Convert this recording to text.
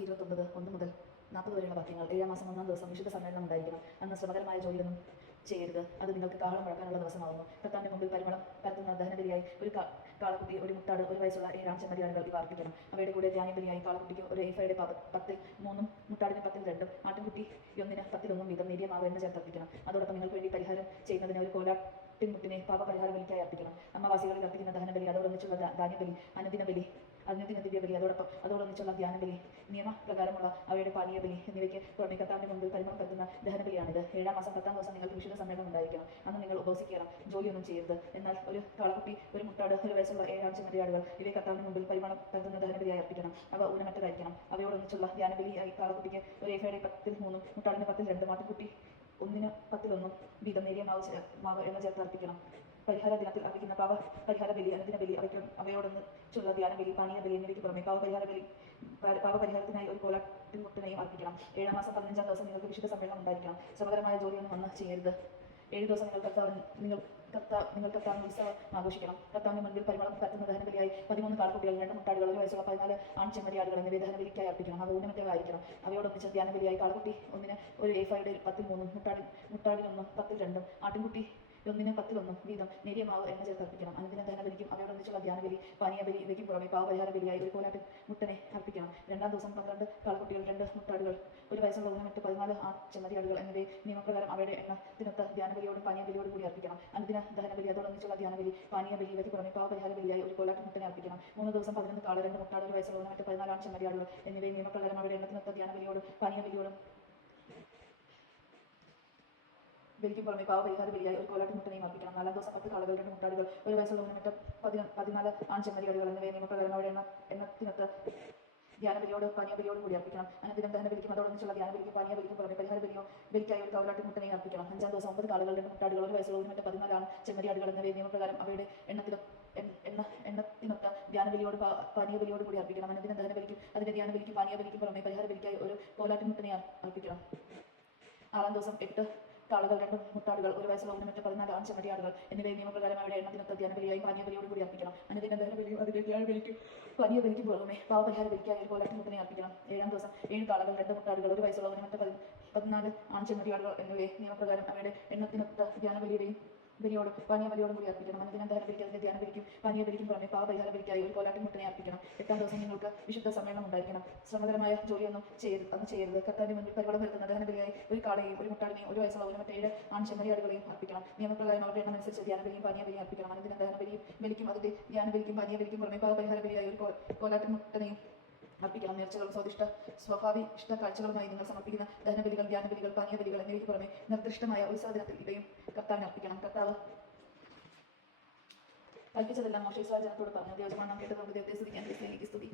1 മുതൽ 40 വരെയുള്ള വാക്യങ്ങൾ. 7-ാം മാസം 1-ാം ദിവസം വിശുദ്ധ സമ്മേളനം ഉണ്ടായിരിക്കണം. അന്ന് ശ്രമകരമായ ജോലിയൊന്നും ചെയ്യരുത്. അത് നിങ്ങൾക്ക് കാഹളം മുഴക്കാനുള്ള ദിവസമാകുന്നു. കർത്താവിന്റെ മുമ്പിൽ പരിമളം പരത്തുന്ന ദഹനബലിയായി ഒരു കാളക്കുട്ടി, ഒരു മുട്ടാട്, ഒരു വയസ്സുള്ള 7 ആൺചെമ്മരിയാടുകൾ ഇവ അർപ്പിക്കണം. അവയുടെ കൂടെ ധാന്യബലിയായി കാളക്കുട്ടിക്ക് ഒരു ഏഫയുടെ 10-ൽ 3, മുട്ടാടിന് 10-ൽ 2, ആട്ടിൻകുട്ടി 1-ന് 10-ൽ 1 വീതം നേരിയ മാവ് എണ്ണ ചേർത്ത് അർപ്പിക്കണം. അതോടൊപ്പം നിങ്ങൾക്ക് വേണ്ടി പരിഹാരം ചെയ്യുന്നതിന് ഒരു കോലാട്ടിൻമുട്ടിനെ പാപപരിഹാര ബലിക്കായി അർപ്പിക്കണം. അമ്മവാസികളിൽ അർപ്പിക്കുന്ന ദഹനബലി, അതോടൊന്നിച്ചുള്ള ധാന്യബലി, അനുദിന ദിവ്യബലി, അതോടൊന്നിച്ചുള്ള ധ്യാനബലി, നിയമപ്രകാരമുള്ള അവയുടെ പാനീയബലി എന്നിവയ്ക്ക് പുറമെ കർത്താവിന്റെ മുമ്പിൽ പരിമളം പരത്തുന്ന ദഹനബലിയാണിത്. 7-ാം മാസം 10-ാം ദിവസം നിങ്ങൾക്ക് വിശുദ്ധ സമ്മേളനം ഉണ്ടായിരിക്കണം. അന്ന് നിങ്ങൾ ഉപവസിക്കണം, ജോലിയൊന്നും ചെയ്യരുത്. എന്നാൽ ഒരു കാളക്കുട്ടി, ഒരു മുട്ടാട്, ഒരു വയസ്സുള്ള 7 ആൺചെമ്മരിയാടുകൾ ഇവയെ കർത്താവിന്റെ മുമ്പിൽ പരിമളം പരത്തുന്ന ദഹനബലിയായി അർപ്പിക്കണം. അവ ഊനമറ്റതായിരിക്കണം. അവയോടൊന്നിച്ചുള്ള ധ്യാനബലിയായി കാളക്കുട്ടിക്ക് ഒരു ഏഫയുടെ 10-ൽ 3, മുട്ടാടിന് 10-ൽ 2, ആട്ടിൻകുട്ടി 1-ന് 10-ൽ 1 വീതം നേരിയ മാവ് എണ്ണ ചേർത്ത് അർപ്പിക്കണം. പരിഹാര ദിനത്തിൽ അർപ്പിക്കുന്ന പാപപരിഹാര ബലി, അനുദിന ബലി, അവയോടൊന്നിച്ചുള്ള ധ്യാനബലി, പാനീയബലി എന്നിവയ്ക്ക് പുറമെ പാപപരിഹാരത്തിനായി ഒരു കോലാട്ടിൻമുട്ടിനെയും അർപ്പിക്കണം. 7-ാം മാസം 15-ാം ദിവസം നിങ്ങൾക്ക് വിശുദ്ധ സമ്മേളനം ഉണ്ടായിരിക്കണം. ശ്രമകരമായ ജോലിയൊന്നും അന്ന് ചെയ്യരുത്. 7 ദിവസം നിങ്ങൾ കർത്താവിന് ഉത്സവം ആഘോഷിക്കണം. കർത്താവിന് മുൻപിൽ പരിമളം പരത്തുന്ന ദഹനബലിയായി 13 കാളക്കുട്ടികൾ, 2 മുട്ടാടുകൾ, ഒരു വയസ്സുള്ള 14 ആൺചെമ്മരിയാടുകൾ എന്നിവയെ ദഹനബലിക്കായി അർപ്പിക്കണം. അവ ഊനമറ്റവായിരിക്കണം. അവയോടൊന്നിച്ച് ധ്യാനബലിയായി കാളക്കുട്ടി 1-ന് ഒരു ഏഫയുടെ 10-ൽ 3, മുട്ടാടിന് 1, 10-ൽ 2, ആട്ടിൻകുട്ടി 1-ന് 10-ൽ 1 വീതം നേരിയ മാവ് എണ്ണ ചേർത്ത് അർപ്പിക്കണം. അനുദിന ദഹനബലിക്കും അവയോടൊന്നിച്ചുള്ള ധ്യാനബലി, പാനീയബലി ഇവയ്ക്കും പുറമെ പാപപരിഹാര ബലിയായി ഒരു കോലാട്ടിൻമുട്ടനെ അർപ്പിക്കണം. 2-ാം ദിവസം 12 കാളക്കുട്ടികൾ, 2 മുട്ടാടുകൾ, ഒരു വയസ്സുള്ള ഊനമറ്റ് 14 ആൺചെമ്മരിയാടുകൾ എന്നിവയെ നിയമപ്രകാരം അവയുടെ എണ്ണത്തിനൊത്ത ധ്യാനബലിയോടും പാനീയബലിയോടും കൂടി അർപ്പിക്കണം. അനുദിന ദഹനബലി, അതോടൊന്നിച്ചുള്ള ധ്യാനബലി, പാനീയബലി ഇവയ്ക്ക് പുറമെ പാപപരിഹാര ബലിയായി ഒരു കോലാട്ടിൻമുട്ടനെ അർപ്പിക്കണം. 3 ദിവസം 11 കാള, 2 മുട്ടാട്, ഒരു വയസ്സുള്ള ഊനമറ്റ് 14 ആൺചെമ്മരിയാടുകൾ എന്നിവയെ നിയമപ്രകാരം അവയുടെ എണ്ണത്തിനൊത്ത ധ്യാനബലിയോടും പാനീയബലിയോടും ബലിക്ക് പുറമെ പാപപരിഹാര ബലിയായി ഒരു കോലാട്ടിൻമുട്ടനെയും അർപ്പിക്കണം. 4-ാം ദിവസം 10 കാളകൾ, 2 മുട്ടാടുകൾ, ഒരു വയസ്സുള്ള ഊനമറ്റ 14 ആൺചെമ്മരിയാടുകൾ എന്നിവയെ നിയമപ്രകാരം അവരുടെ എണ്ണത്തിനൊത്ത ധ്യാനബലിയോട് പാനീയബലിയോടും കൂടി അർപ്പിക്കണം. അനുദിനം ദഹനബലിക്കും അതോടൊന്നിച്ചുള്ള ധ്യാനബലിക്കും പാനീയബലിക്കും പുറമെ പരിഹാര ബലിക്കായി ഒരു കോലാട്ടിൻമുട്ടനെയും അർപ്പിക്കണം. 5-ാം ദിവസം 9 കാളകൾ, 2 മുട്ടാടുകൾ, ഒരു വയസ്സുള്ള ഊനമറ്റ 14 ആൺചെമ്മരിയാടുകൾ എന്നിവയെ നിയമപ്രകാരം അവയുടെ എണ്ണത്തിനൊത്ത ധ്യാനബലിയോട് പാനീയബലിയോട് കൂടി അർപ്പിക്കണം. അനുദിനം ദഹനബലിക്കും അതിന്റെ ധ്യാനബലിക്കും പാനീയബലിക്കും പുറമെ പരിഹാര ബലിക്കായി ഒരു കോലാട്ടിൻമുട്ടനെ അർപ്പിക്കണം. 6-ാം ദിവസം 8 കാളകൾ, 2 മുട്ടാടുകൾ, ഒരു വയസ്സുള്ള ഊനമറ്റ 14 ആൺചെമ്മരിയാടുകൾ എന്നിവയെ നിയമപ്രകാരം അവരുടെ എണ്ണത്തിനൊത്ത ധ്യാനബലിയായി പാനീയബലിയോട് കൂടി അർപ്പിക്കണം. അനുദിന ദഹനബലിയും അതിന്റെ ധ്യാനബലിക്കും പാനീയബലിക്കും പുറമെ പാപപരിഹാര ബലിക്കായി ഒരു കോലാട്ടിൻമുട്ടനെ അർപ്പിക്കണം. 7-ാം ദിവസം 7 കാളകൾ, 2 മുട്ടാടുകൾ, ഒരു വയസ്സുള്ള ഊനമറ്റ 14 ആൺചെമ്മരിയാടുകൾ എന്നിവയെ നിയമപ്രകാരം അവരുടെ എണ്ണത്തിനൊത്ത ബലിയോടും പാനീയബലിയോടും കൂടി അർപ്പിക്കണം. അനുദിനം ദഹനബലിക്ക് അതിന്റെ ധ്യാനബലിക്കും പാനീയബലിക്കും പുറമെ പാപപരിഹാര ബലിക്കായി ഒരു കോലാട്ടിൻമുട്ടനെ അർപ്പിക്കണം. 8-ാം ദിവസം നിങ്ങൾക്ക് വിശുദ്ധ സമ്മേളനം ഉണ്ടായിരിക്കണം. ശ്രമകരമായ ജോലിയൊന്നും ചെയ്യരുത്. കർത്താവിന്റെ മുൻപിൽ പരിമളം പരത്തുന്ന ദഹനബലിയായി ഒരു കാളയെയും, ഒരു മുട്ടാടിനെയും, ഒരു വയസ്സുള്ള ഊനമറ്റ 7 ആൺചെമ്മരിയാടുകളെയും അർപ്പിക്കണം. നിയമപ്രകാരം അവരുടെ എണ്ണമനുസരിച്ച് ധ്യാനബലിയും പാനീയബലിയും അർപ്പിക്കണം. അനുദിനം ദഹനബലിക്കും അതിന്റെ ധ്യാനബലിക്കും പാനീയബലിക്കും പുറമെ പാപപരിഹാര ബലിയായി ഒരു കോലാട്ടിൻമുട്ടനെയും അർപ്പിക്കണം. നേർച്ചകളും സ്വാദിഷ്ട കാഴ്ചകളുമായി നിങ്ങൾ സമർപ്പിക്കുന്ന ദഹനബലികൾ, ധ്യാനബലികൾ, പാനീയബലികൾ എന്നിവയ്ക്ക് പുറമെ നിർദ്ദിഷ്ടമായ ഉത്സവ ദിനത്തിൽ ഇവയും കർത്താവിന് അർപ്പിക്കണം. കർത്താവ് കൽപ്പിച്ചതെല്ലാം മോശെ ഇസ്രായേൽ ജനത്തോട് പറഞ്ഞു. ദൈവജനമാണ് നാം കേട്ടത്. ദൈവത്തെ സ്തുതിക്കാൻ, സ്തുതി.